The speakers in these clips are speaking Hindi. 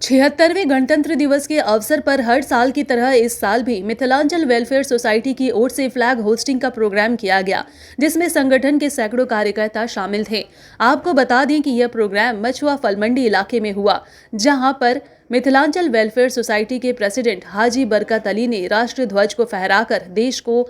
76वें गणतंत्र दिवस के अवसर पर हर साल की तरह इस साल भी मिथिलांचल वेलफेयर सोसाइटी की ओर से फ्लैग होस्टिंग का प्रोग्राम किया गया, जिसमें संगठन के सैकड़ों कार्यकर्ता शामिल थे। आपको बता दें कि यह प्रोग्राम मछुआ फलमंडी इलाके में हुआ, जहां पर मिथिलांचल वेलफेयर सोसाइटी के प्रेसिडेंट हाजी बरकत अली ने राष्ट्रीय ध्वज को फहराकर देश को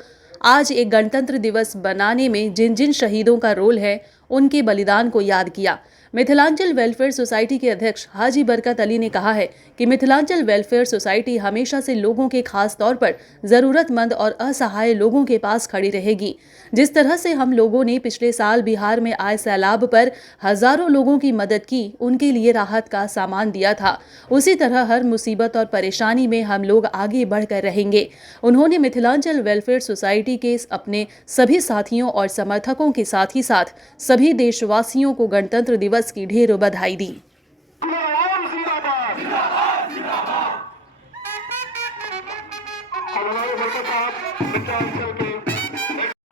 आज एक गणतंत्र दिवस बनाने में जिन जिन शहीदों का रोल है, उनके बलिदान को याद किया। मिथिलांचल वेलफेयर सोसाइटी के अध्यक्ष हाजी बरकत अली ने कहा है कि मिथिलांचल वेलफेयर सोसाइटी हमेशा से लोगों के खास तौर पर जरूरतमंद और असहाय लोगों के पास खड़ी रहेगी। जिस तरह से हम लोगों ने पिछले साल बिहार में आए सैलाब पर हजारों लोगों की मदद की, उनके लिए राहत का सामान दिया था, उसी तरह हर मुसीबत और परेशानी में हम लोग आगे बढ़कर रहेंगे। उन्होंने मिथिलांचल वेलफेयर सोसाइटी के अपने सभी साथियों और समर्थकों के साथ ही साथ सभी देशवासियों को गणतंत्र दिवस की ढेरों बधाई दी।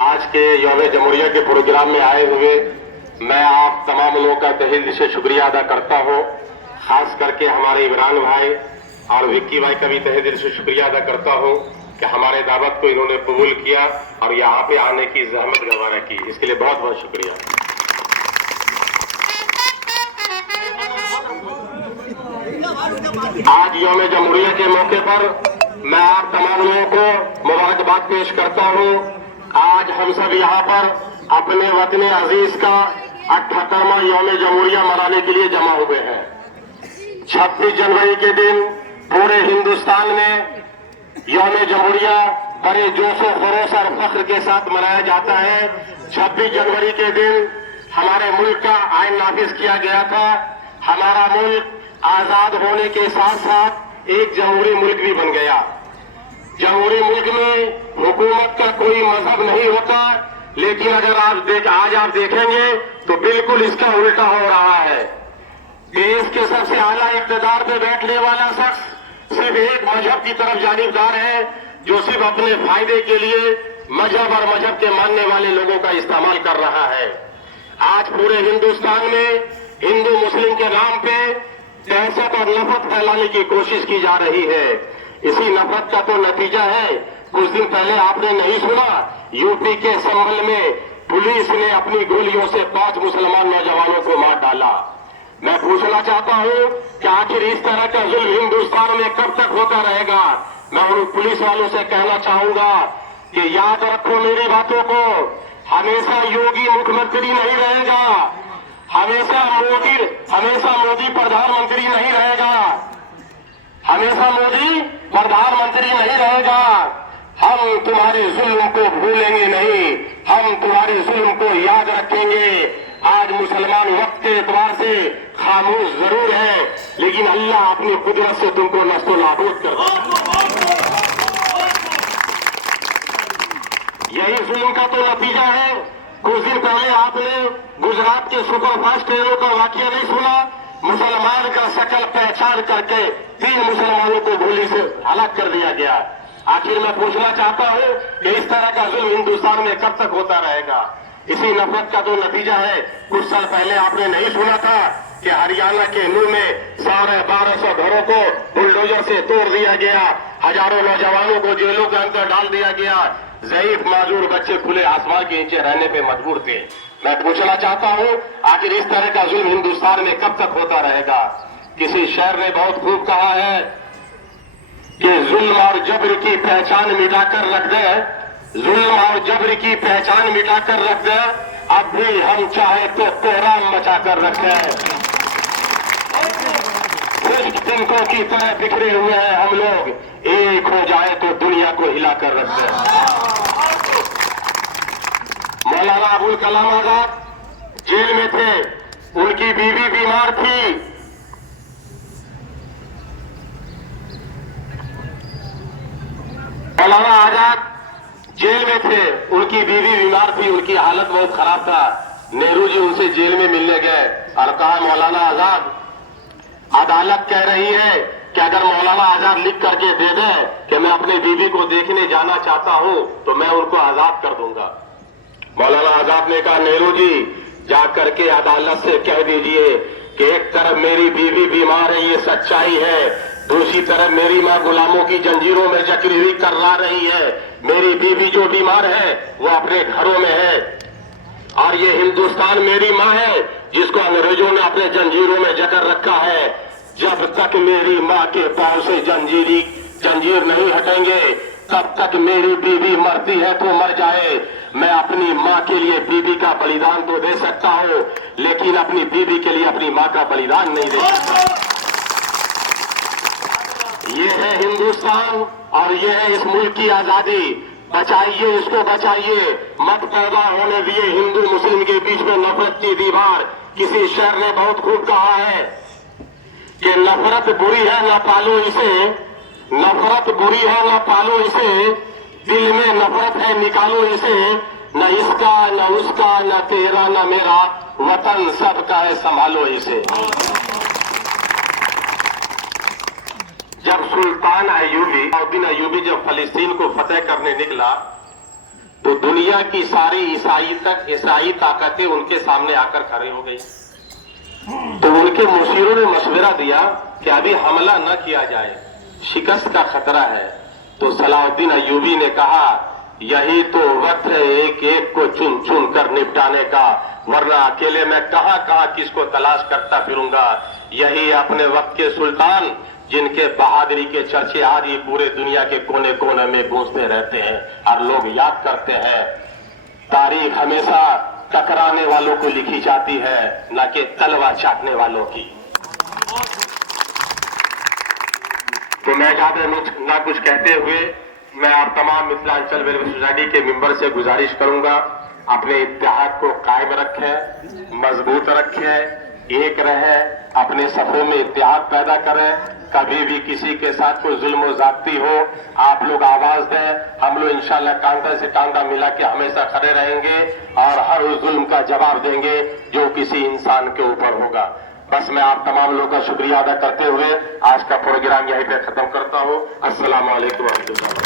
आज के यौम जमहूरिया के प्रोग्राम में आए हुए मैं आप तमाम लोगों का तहे दिल से शुक्रिया अदा करता हूं। खास करके हमारे इमरान भाई और विक्की भाई का भी तहे दिल से शुक्रिया अदा करता हूं कि हमारे दावत को इन्होंने कबूल किया और यहाँ पे आने की जहमत गवारा की। इसके लिए बहुत बहुत शुक्रिया। आज यौम जमहूरिया के मौके पर मैं आप तमाम लोगों को मुबारकबाद पेश करता हूं। आज हम सब यहाँ पर अपने वतन अजीज का 78वां यौम जमहूरिया मनाने के लिए जमा हुए हैं। 26 जनवरी के दिन पूरे हिंदुस्तान में यौम जमहूरिया बड़े जोशो खरोश और फख्र के साथ मनाया जाता है। 26 जनवरी के दिन हमारे मुल्क का आईन नाफिज किया गया था। हमारा मुल्क आजाद होने के साथ साथ एक जमहूरी मुल्क भी बन गया। जमहूरी मुल्क में हुकूमत का कोई मजहब नहीं होता, लेकिन अगर आज आप देखेंगे तो बिल्कुल इसका उल्टा हो रहा है। देश के सबसे आला इक़्तिदार पे बैठने वाला शख्स सिर्फ एक मजहब की तरफ जानिबदार है, जो सिर्फ अपने फायदे के लिए मजहब और मजहब के मानने वाले लोगों का इस्तेमाल कर रहा है। आज पूरे हिंदुस्तान में हिंदू मुस्लिम के नाम पे दहशत और नफरत फैलाने की कोशिश की जा रही है। इसी नफरत का तो नतीजा है, कुछ दिन पहले आपने नहीं सुना, यूपी के संभल में पुलिस ने अपनी गोलियों से 5 मुसलमान नौजवानों को मार डाला। मैं पूछना चाहता हूं कि आखिर इस तरह का जुल्म हिंदुस्तान में कब तक होता रहेगा। मैं उन पुलिस वालों से कहना चाहूंगा कि याद रखो मेरी बातों को, हमेशा योगी मुख्यमंत्री नहीं रहेगा, हमेशा मोदी प्रधानमंत्री नहीं रहेगा, हमेशा मोदी प्रधानमंत्री नहीं रहेगा। हम तुम्हारे जुल्म को भूलेंगे नहीं, हम तुम्हारे जुल्म को याद रखेंगे। आज मुसलमान वक्त के एतबार से खामोश जरूर है, लेकिन अल्लाह अपनी कुदरत से तुमको नस्तो नाबूद कर देगा। यही जुल्म का तो नतीजा है। कुछ दिन पहले आपने गुजरात के सुपरफास्ट ट्रेनों का वाकया नहीं सुना? मुसलमान का शक्ल पहचान करके 3 मुसलमानों को गोली से हलाक कर दिया गया। आखिर मैं पूछना चाहता हूं कि इस तरह का जुल्म हिंदुस्तान में कब तक होता रहेगा? इसी नफरत का तो नतीजा है। कुछ साल पहले आपने नहीं सुना था कि हरियाणा के नूह में 1250 घरों को बुलडोजर से तोड़ दिया गया, हजारों नौजवानों को जेलों के अंदर डाल दिया गया, ज़ईफ माजूर बच्चे खुले आसमान के नीचे रहने पे मजबूर थे। मैं पूछना चाहता हूं आखिर इस तरह का जुल्म हिंदुस्तान में कब तक होता रहेगा? किसी शायर ने बहुत खूब कहा है कि जुल्म और जबर की पहचान मिटाकर रख दे, जुल्म और जबर की पहचान मिटाकर रख दे, अब भी हम चाहे तो कोहराम मचाकर रख दे। कुछ तिनकों की तरह बिखरे हुए हैं हम लोग, एक हो जाए तो दुनिया को हिलाकर रख दे। मौलाना अबुल कलाम आजाद जेल में थे, उनकी बीवी बीमार थी। मौलाना आजाद जेल में थे, उनकी बीवी बीमार थी, उनकी हालत बहुत खराब था। नेहरू जी उनसे जेल में मिलने गए और कहा, मौलाना आजाद, अदालत कह रही है कि अगर मौलाना आजाद लिख करके दे दे कि मैं अपनी बीवी को देखने जाना चाहता हूं तो मैं उनको आजाद कर दूंगा। मौलाना आजाद ने कहा, नेहरू जी जा करके अदालत से कह दीजिए कि एक तरफ मेरी बीवी बीमार है, ये सच्चाई है, दूसरी तरफ मेरी माँ गुलामों की जंजीरों में जकड़ी हुई कर्रा रही है। मेरी बीवी जो बीमार है वो अपने घरों में है, और ये हिंदुस्तान मेरी माँ है जिसको अंग्रेजों ने अपने जंजीरों में जकड़ रखा है। जब तक मेरी माँ के पांव से जंजीर नहीं हटेंगे, तब तक मेरी बीवी मरती है तो मर जाए। मैं अपनी माँ के लिए बीवी का बलिदान तो दे सकता हूँ, लेकिन अपनी बीवी के लिए अपनी माँ का बलिदान नहीं दे सकता। ये है हिंदुस्तान और ये है इस मुल्क की आजादी। बचाइए, इसको बचाइए। मत पैदा होने दिए हिंदू मुस्लिम के बीच में नफरत की दीवार। किसी शायर ने बहुत खूब कहा है कि नफरत बुरी है न पालो इसे, नफरत बुरी है न पालो इसे, दिल में नफरत है निकालो इसे, न इसका न उसका न तेरा न मेरा, वतन सबका है संभालो इसे। जब सुल्तान अयूबी जब फलस्तीन को फतेह करने निकला तो दुनिया की सारी ईसाई ताकतें उनके सामने आकर खड़े हो गई। तो उनके मुशीरों ने मशवरा दिया कि अभी हमला न किया जाए, शिकस्त का खतरा है। तो सलाहुद्दीन अयूबी ने कहा, यही तो वक्त है एक एक को चुन चुन कर निपटाने का, वरना अकेले मैं कहां कहां किसको तलाश करता फिरूंगा। यही अपने वक्त के सुल्तान जिनके बहादुरी के चर्चे आज ही पूरे दुनिया के कोने कोने में गूंजते रहते हैं और लोग याद करते हैं। तारीख हमेशा टकराने वालों को लिखी जाती है, न कि तलवार चाटने वालों की। तो मैं ज्यादा ना कुछ कहते हुए मैं आप तमाम मिथिलांचल वेलफेयर सोसाइटी के मेंबर से गुजारिश करूंगा, अपने इत्तेहाद को कायम रखें, मजबूत रखें, एक रहे, अपने सफों में इत्तेहाद पैदा करें। कभी भी किसी के साथ कोई जुल्म ज्यादती हो, आप लोग आवाज दें, हम लोग इंशाल्लाह कांधा से कांधा मिला के हमेशा खड़े रहेंगे और हर उस जुल्म का जवाब देंगे जो किसी इंसान के ऊपर होगा। बस मैं आप तमाम लोगों का शुक्रिया अदा करते हुए आज का प्रोग्राम यहीं पे खत्म करता हूँ। अस्सलाम वालेकुम।